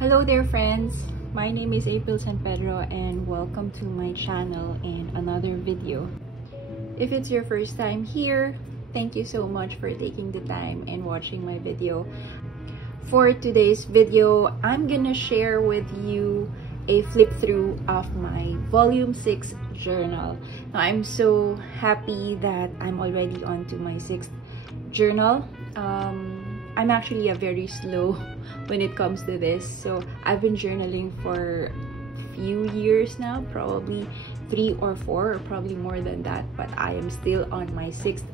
Hello there friends, my name is Artisan Paperie and welcome to my channel and another video. If it's your first time here, thank you so much for taking the time and watching my video. For today's video, I'm gonna share with you a flip through of my volume 6 journal. Now I'm so happy that I'm already on to my 6th journal. I'm actually a very slow when it comes to this, so I've been journaling for a few years now, probably 3 or 4 or probably more than that, but I am still on my 6th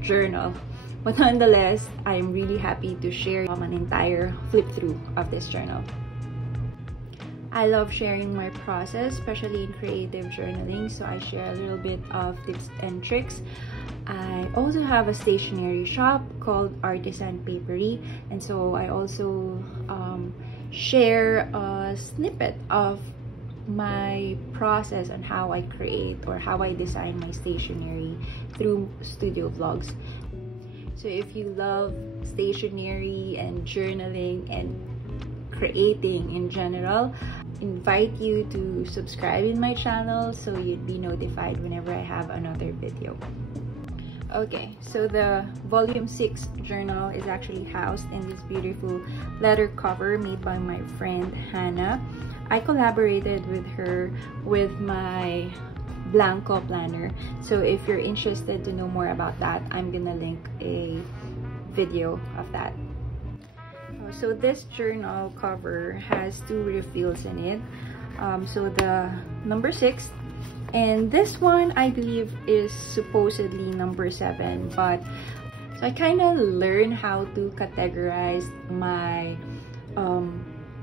journal. But nonetheless, I'm really happy to share an entire flip through of this journal. I love sharing my process, especially in creative journaling, so I share a little bit of tips and tricks. I also have a stationery shop called Artisan Paperie, and so I also share a snippet of my process on how I create or how I design my stationery through studio vlogs. So if you love stationery and journaling and creating in general, invite you to subscribe in my channel so you'd be notified whenever I have another video. Okay, so the volume 6 journal is actually housed in this beautiful leather cover made by my friend Hannah. I collaborated with her with my Blanco planner, so if you're interested to know more about that, I'm gonna link a video of that. So this journal cover has 2 refills in it. So the number 6 and this one I believe is supposedly number 7, but so I kind of learned how to categorize my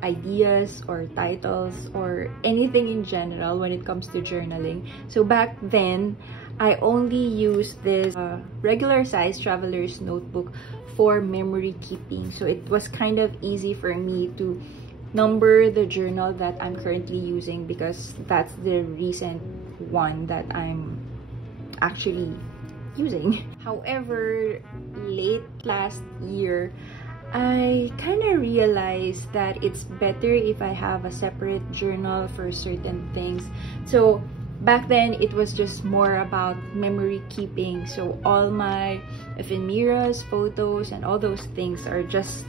ideas or titles or anything in general when it comes to journaling. So back then I only used this regular size traveler's notebook for memory keeping, so it was kind of easy for me to number the journal that I'm currently using because that's the recent one that I'm actually using. However, late last year I kind of realized that it's better if I have a separate journal for certain things. So back then it was just more about memory keeping, so all my ephemeras, photos, and all those things are just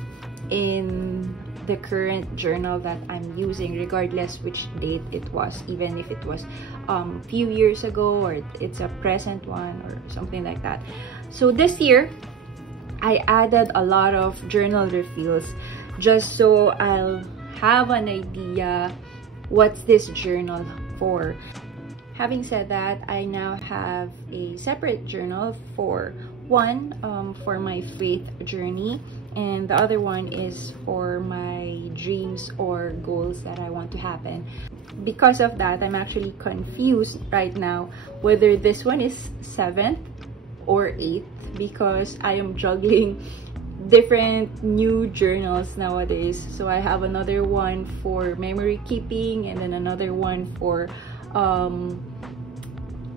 in the current journal that I'm using, regardless which date it was, even if it was a few years ago or it's a present one or something like that. So this year I added a lot of journal refills just so I'll have an idea what's this journal for. Having said that, I now have a separate journal for one for my faith journey, and the other one is for my dreams or goals that I want to happen. Because of that, I'm actually confused right now whether this one is 7th or 8th because I am juggling different new journals nowadays. So I have another one for memory keeping and then another one for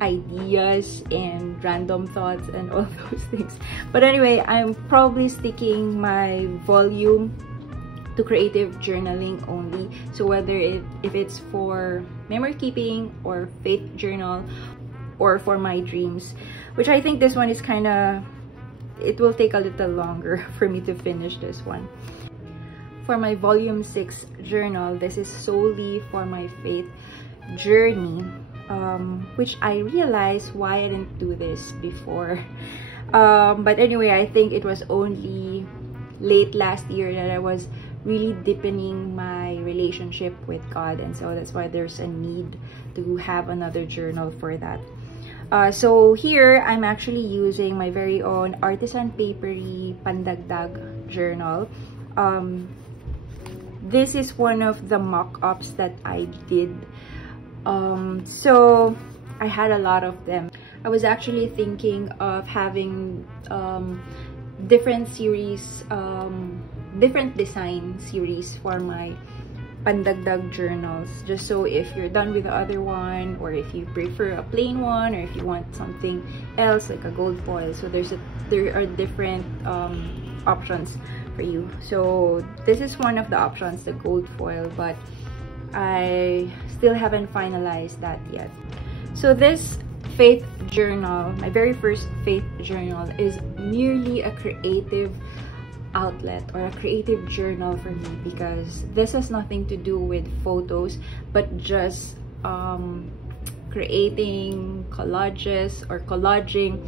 ideas and random thoughts and all those things. But anyway, I'm probably sticking my volume to creative journaling only. So whether if it's for memory keeping or faith journal or for my dreams, which I think this one is kind of, it will take a little longer for me to finish this one. For my volume 6 journal, this is solely for my faith journey, which I realized why I didn't do this before. But anyway, I think it was only late last year that I was really deepening my relationship with God, and so that's why there's a need to have another journal for that. So here I'm actually using my very own Artisan Paperie Pandagdag journal. This is one of the mock-ups that I did. So I had a lot of them. I was actually thinking of having different series, different design series for my pandagdag journals, just so if you're done with the other one, or if you prefer a plain one, or if you want something else like a gold foil. So there are different options for you. So this is one of the options, the gold foil, but I still haven't finalized that yet. So this faith journal, my very first faith journal, is merely a creative outlet or a creative journal for me, because this has nothing to do with photos, but just creating collages or collaging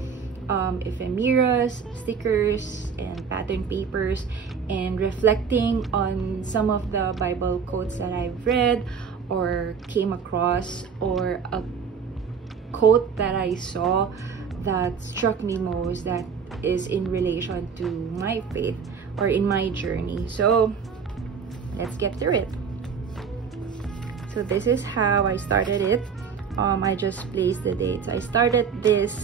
ephemeras, stickers, and pattern papers, and reflecting on some of the Bible quotes that I've read or came across, or a quote that I saw that struck me most, that is in relation to my faith or in my journey. So let's get through it. So this is how I started it. I just placed the dates. I started this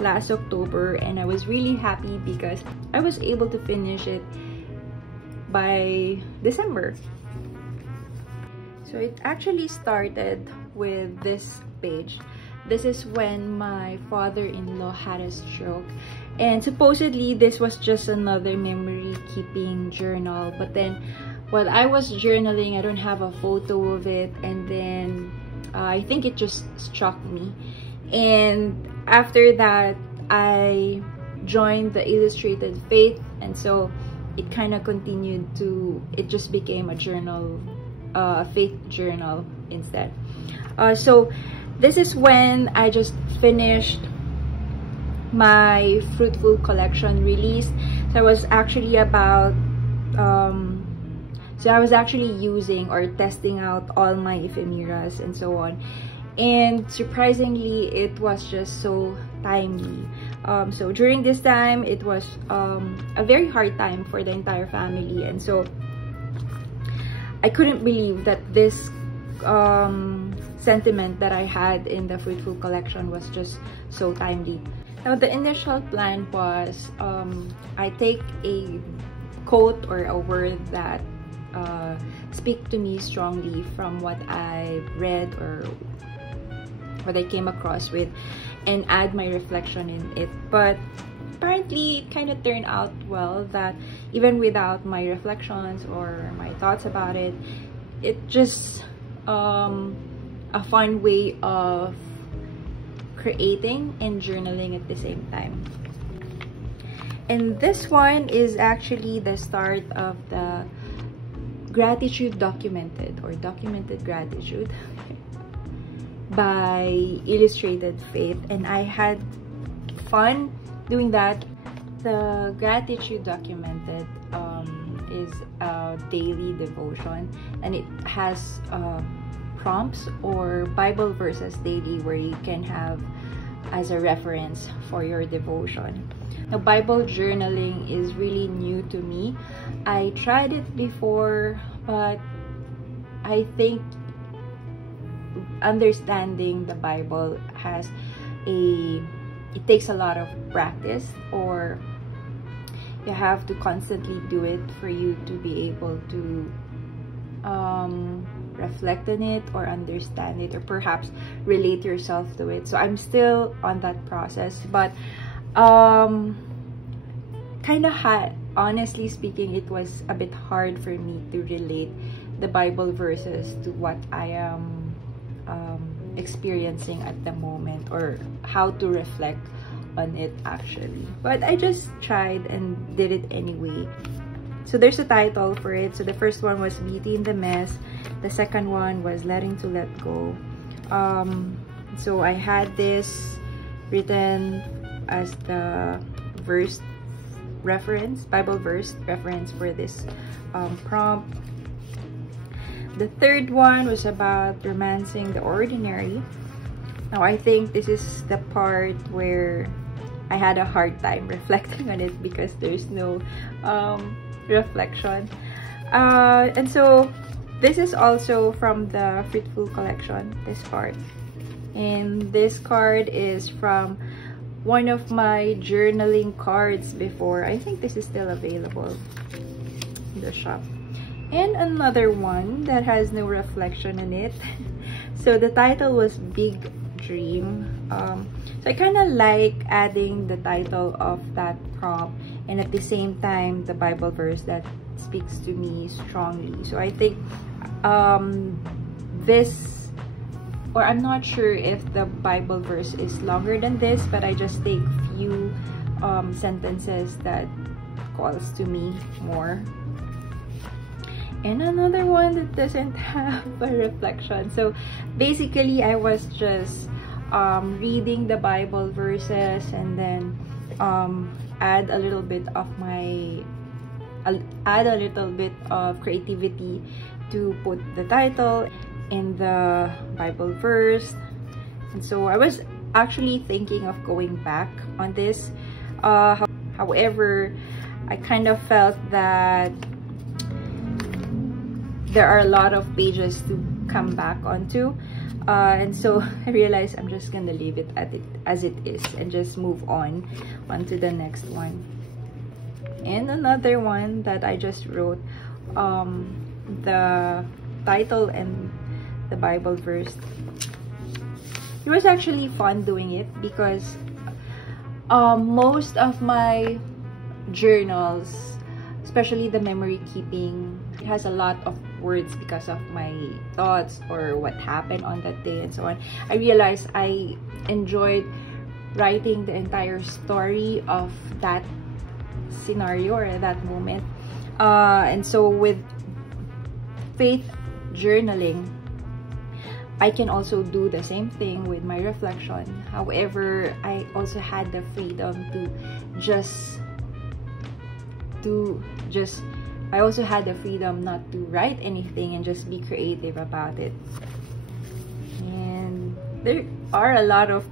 last October, and I was really happy because I was able to finish it by December. So it actually started with this page. This is when my father-in-law had a stroke, and supposedly this was just another memory keeping journal, but then while I was journaling, I don't have a photo of it, and then I think it just struck me, and after that I joined the Illustrated Faith, and so it kind of continued to, it just became a journal, faith journal instead. So this is when I just finished my Fruitful collection release. So I was actually about so I was actually using or testing out all my ephemeras and so on, and surprisingly it was just so timely. So during this time, it was a very hard time for the entire family, and so I couldn't believe that this sentiment that I had in the Fruitful collection was just so timely. Now the initial plan was I take a quote or a word that speak to me strongly from what I read or what I came across with, and add my reflection in it. But apparently it kind of turned out well, that even without my reflections or my thoughts about it, it just a fun way of creating and journaling at the same time. And this one is actually the start of the gratitude documented, or documented gratitude by Illustrated Faith, and I had fun doing that. The gratitude documented is a daily devotion, and it has prompts or Bible verses daily where you can have as a reference for your devotion. Now, Bible journaling is really new to me. I tried it before, but I think understanding the Bible it takes a lot of practice, or you have to constantly do it for you to be able to reflect on it or understand it, or perhaps relate yourself to it. So I'm still on that process, but kind of hard. Honestly speaking, it was a bit hard for me to relate the Bible verses to what I am experiencing at the moment, or how to reflect on it actually. But I just tried and did it anyway. So there's a title for it. So the first one was Beauty in the Mess. The second one was Learning to Let Go. So I had this written as the verse reference, Bible verse reference for this prompt. The third one was about romancing the ordinary. Now I think this is the part where I had a hard time reflecting on it because there's no reflection. And so this is also from the Fruitful collection, this part. And this card is from one of my journaling cards before. I think this is still available in the shop. and another one that has no reflection in it. So the title was Big Dream. So I kind of like adding the title of that prompt, and at the same time the Bible verse that speaks to me strongly. So I think this, or I'm not sure if the Bible verse is longer than this, but I just take few sentences that calls to me more. And another one that doesn't have a reflection. So basically I was just reading the Bible verses and then add a little bit of creativity to put the title in the Bible verse. And so I was actually thinking of going back on this. However, I kind of felt that there are a lot of pages to come back onto, and so I realized I'm just gonna leave it as it is and just move on to the next one. And another one that I just wrote the title and the Bible verse. It was actually fun doing it because most of my journals, especially the memory keeping, it has a lot of words because of my thoughts or what happened on that day and so on. I realized I enjoyed writing the entire story of that scenario or that moment, and so with faith journaling I can also do the same thing with my reflection. However, I also had the freedom I also had the freedom not to write anything and just be creative about it. And there are a lot of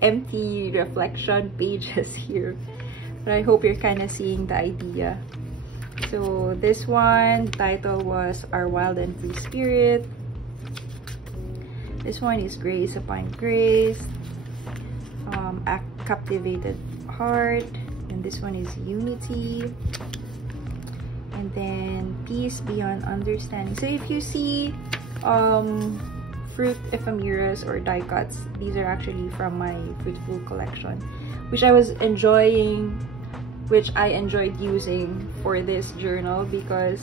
empty reflection pages here, but I hope you're kind of seeing the idea. So this one, title was Our Wild and Free Spirit. This one is Grace Upon Grace, A Captivated Heart, and this one is Unity, and then Peace Beyond Understanding. So if you see fruit ephemeras or die cuts, these are actually from my Fruitful collection, which I enjoyed using for this journal because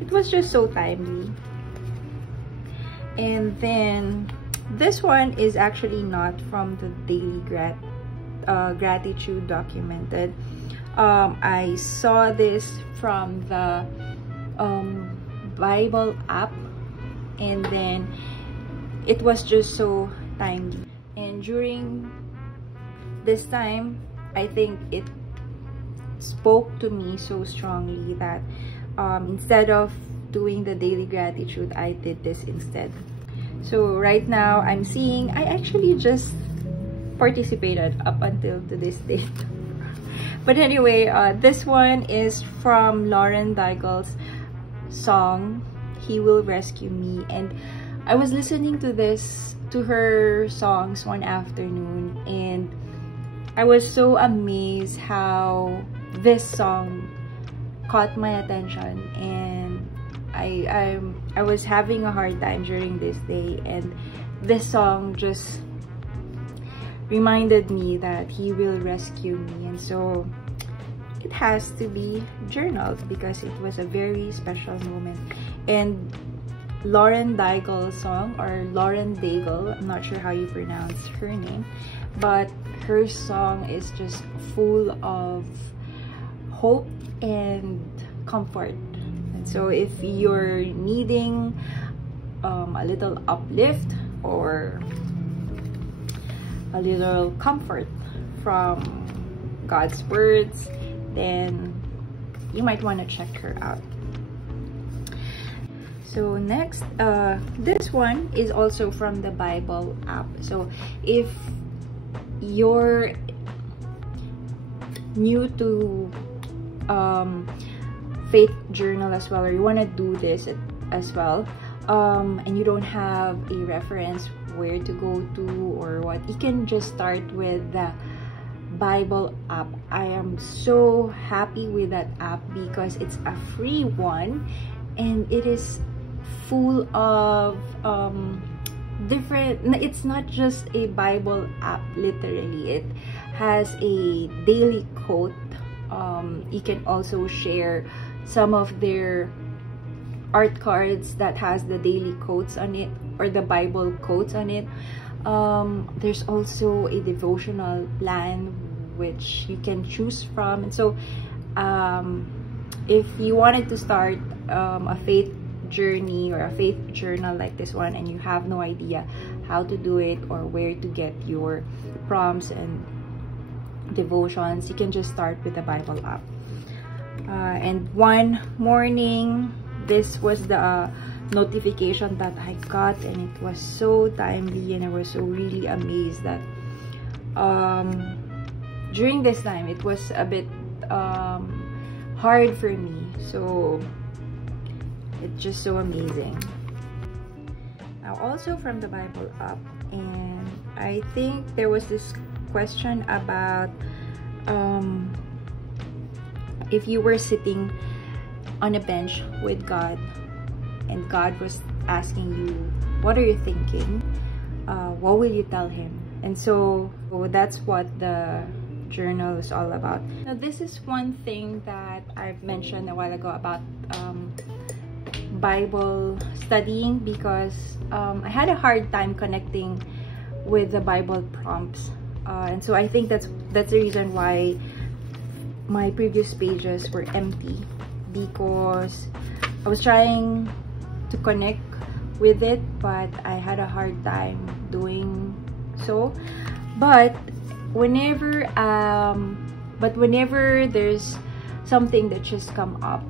it was just so timely. And then this one is actually not from the daily gratitude documented. I saw this from the Bible app, and then it was just so timely. And during this time, I think it spoke to me so strongly that instead of doing the daily gratitude, I did this instead. So right now I'm seeing I actually just participated up until to this date. But anyway, this one is from Lauren Daigle's song He Will Rescue Me, and I was listening to her songs one afternoon, and I was so amazed how this song caught my attention, and I was having a hard time during this day, and this song just reminded me that He will rescue me, and so it has to be journaled because it was a very special moment. And Lauren Daigle's song, or Lauren Daigle, I'm not sure how you pronounce her name, but her song is just full of hope and comfort. And so if you're needing a little uplift or a little comfort from God's words, then you might want to check her out. So next, this one is also from the Bible app. So if you're new to faith journal as well, or you want to do this as well, and you don't have a reference where to go to or what, you can just start with the Bible app. I am so happy with that app because it's a free one, and it is full of different, it's not just a Bible app literally, it has a daily quote. You can also share some of their art cards that has the daily quotes on it, or the Bible quotes on it. There's also a devotional plan which you can choose from. And so if you wanted to start a faith journey or a faith journal like this one, and you have no idea how to do it or where to get your prompts and devotions, you can just start with the Bible app. And one morning, this was the notification that I got, and it was so timely, and I was so really amazed that during this time it was a bit hard for me, so it's just so amazing. Now, also from the Bible app, and I think there was this question about if you were sitting on a bench with God and God was asking you, what are you thinking? What will you tell him? And so that's what the journal is all about. Now, this is one thing that I've mentioned a while ago about Bible studying, because I had a hard time connecting with the Bible prompts, and so I think that's the reason why my previous pages were empty, because I was trying to connect with it, but I had a hard time doing so. But whenever there's something that just come up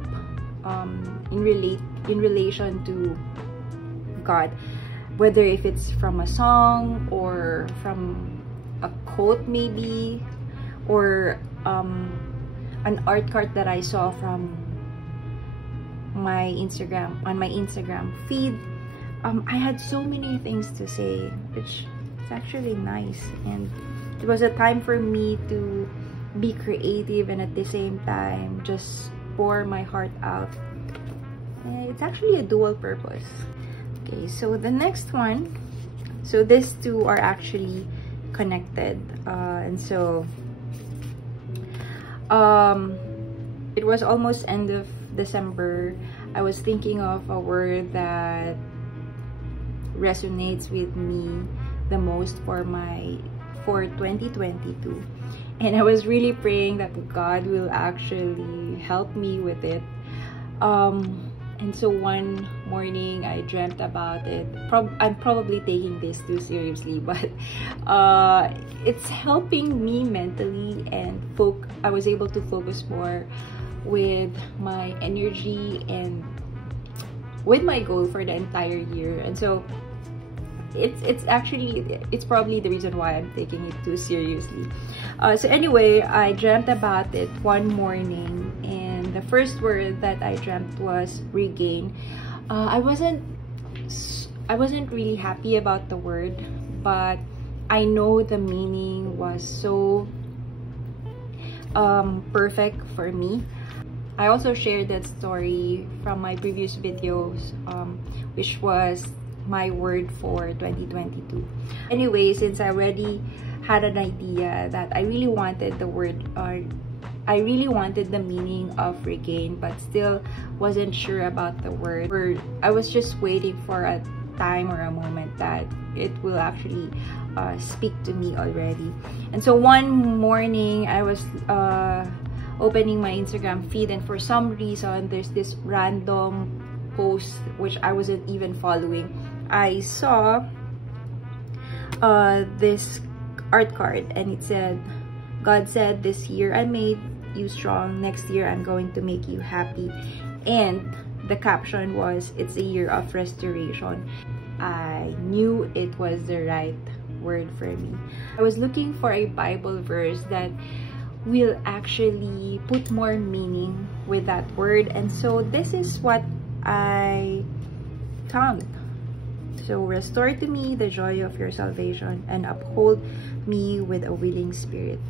in relation to God, whether if it's from a song or from a quote maybe, or an art card that I saw from my Instagram, on my Instagram feed, I had so many things to say, which is actually nice, and it was a time for me to be creative and at the same time just pour my heart out. And it's actually a dual purpose. Okay, so the next one, so these two are actually connected, and so it was almost end of December. I was thinking of a word that resonates with me the most for 2022, and I was really praying that God will actually help me with it. And so one morning I dreamt about it. I'm probably taking this too seriously, but it's helping me mentally, and I was able to focus more with my energy and with my goal for the entire year. And so it's probably the reason why I'm taking it too seriously. So anyway, I dreamt about it one morning, and the first word that I dreamt was regain. I wasn't really happy about the word, but I know the meaning was so perfect for me. I also shared that story from my previous videos, which was my word for 2022. Anyway, since I already had an idea that I really wanted the word, or I really wanted the meaning of regain, but still wasn't sure about the word, or I was just waiting for a time or a moment that it will actually speak to me already. And so one morning I was opening my Instagram feed, and for some reason there's this random post which I wasn't even following. I saw this art card, and it said, God said, this year I made you strong, next year I'm going to make you happy. And the caption was, it's a year of restoration. I knew it was the right word for me. I was looking for a Bible verse that will actually put more meaning with that word, and so this is what I found. So, restore to me the joy of your salvation, and uphold me with a willing spirit.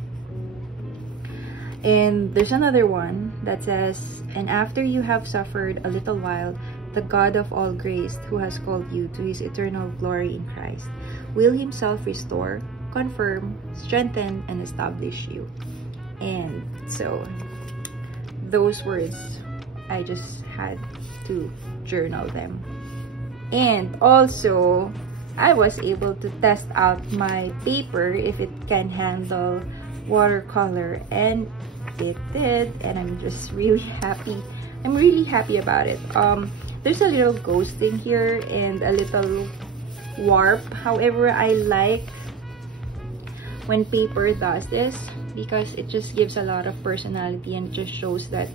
And there's another one that says, "And after you have suffered a little while, the God of all grace, who has called you to his eternal glory in Christ, will himself restore, confirm, strengthen, and establish you." And so those words, I just had to journal them. And also, I was able to test out my paper if it can handle watercolor, and it did, and I'm just really happy. I'm really happy about it. There's a little ghosting here and a little warp. However, I like when paper does this because it just gives a lot of personality and just shows that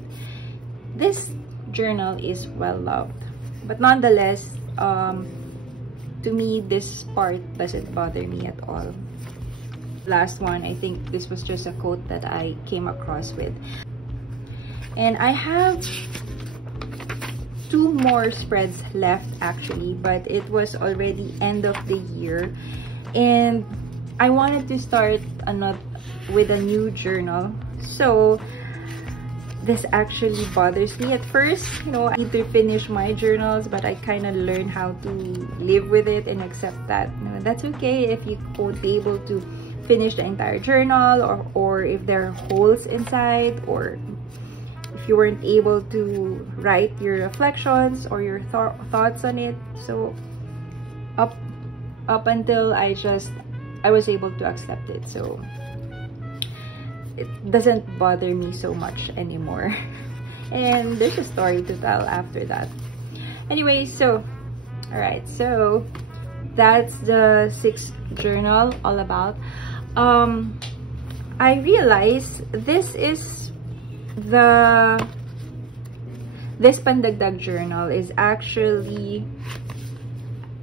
this journal is well loved. But nonetheless, to me, this part doesn't bother me at all. Last one, I think this was just a quote that I came across with. And I have 2 more spreads left actually, but it was already end of the year, and I wanted to start with a new journal. So this actually bothers me at first. You know, I need to finish my journals, but I kind of learned how to live with it and accept that, you know, that's okay if you won't be able to finish the entire journal, or if there are holes inside, or if you weren't able to write your reflections or your thoughts on it. So up until I was able to accept it, so it doesn't bother me so much anymore. And there's a story to tell after that. Anyway, so all right, so that's the 6th journal all about. I realized this Pandagdag journal is actually,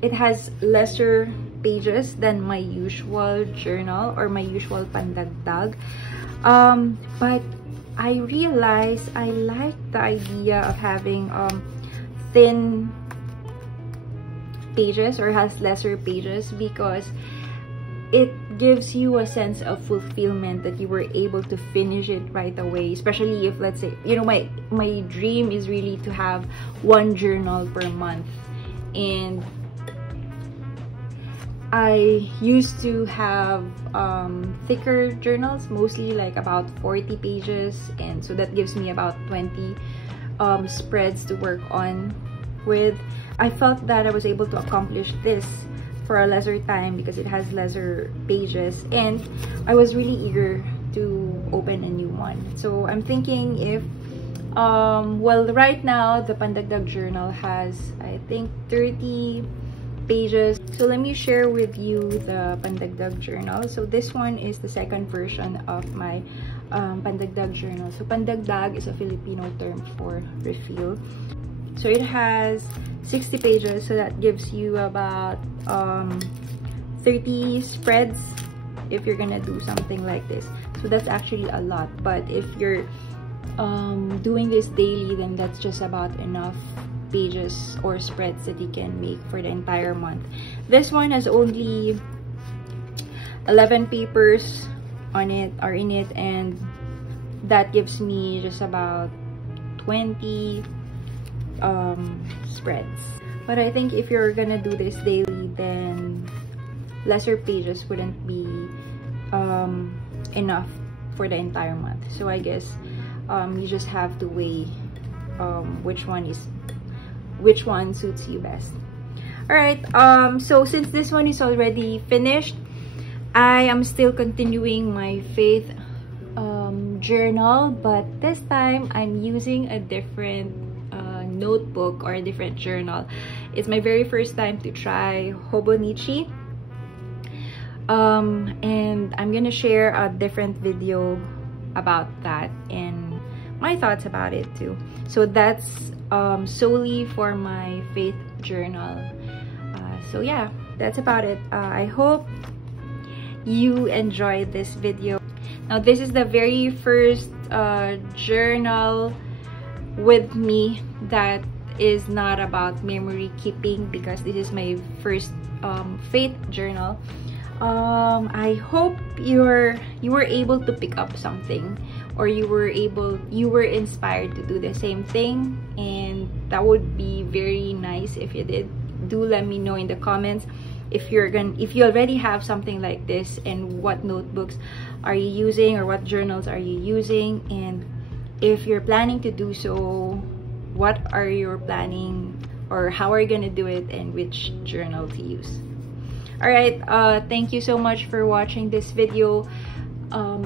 it has lesser pages than my usual journal or my usual Pandagdag. But I realized I like the idea of having thin pages or has lesser pages, because it gives you a sense of fulfillment that you were able to finish it right away. Especially if, let's say, you know, my dream is really to have 1 journal per month, and I used to have thicker journals, mostly like about 40 pages, and so that gives me about 20 spreads to work on with. I felt that I was able to accomplish this for a lesser time because it has lesser pages, and I was really eager to open a new one. So I'm thinking if well, right now the Pandagdag journal has, I think, 30 pages. So let me share with you the Pandagdag journal. So this one is the 2nd version of my Pandagdag journal. So Pandagdag is a Filipino term for refill. So it has 60 pages, so that gives you about 30 spreads if you're gonna do something like this. So that's actually a lot, but if you're doing this daily, then that's just about enough pages or spreads that you can make for the entire month. This one has only 11 papers in it, and that gives me just about 20 spreads. But I think if you're gonna do this daily, then lesser pages wouldn't be enough for the entire month. So I guess you just have to weigh which one suits you best. All right, so since this one is already finished, I am still continuing my faith journal, but this time I'm using a different notebook or a different journal. It's my very first time to try Hobonichi, and I'm gonna share a different video about that and my thoughts about it too. So that's solely for my faith journal. So yeah, that's about it. I hope you enjoyed this video. Now this is the very first journal with me that is not about memory keeping, because this is my first faith journal. I hope you were able to pick up something or you were inspired to do the same thing, and that would be very nice if you did. Do let me know in the comments if you already have something like this, and what notebooks are you using, or what journals are you using, and if you're planning to do so, what are your planning, or how are you gonna do it, and which journal to use. All right, thank you so much for watching this video.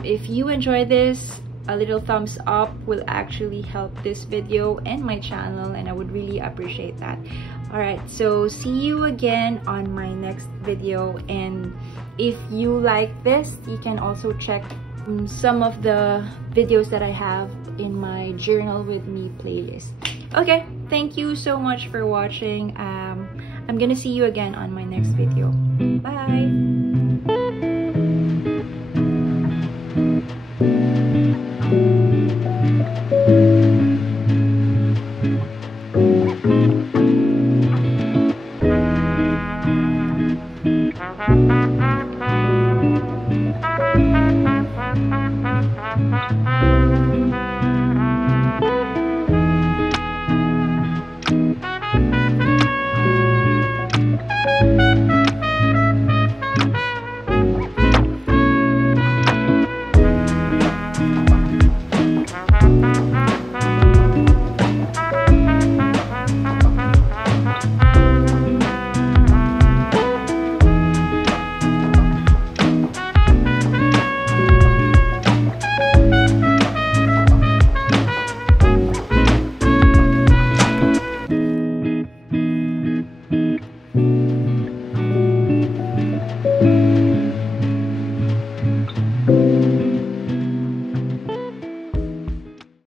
If you enjoy this, a little thumbs up will actually help this video and my channel, and I would really appreciate that. All right, so see you again on my next video, and if you like this, you can also check some of the videos that I have in my Journal With Me playlist. Okay, thank you so much for watching. I'm gonna see you again on my next video. Bye!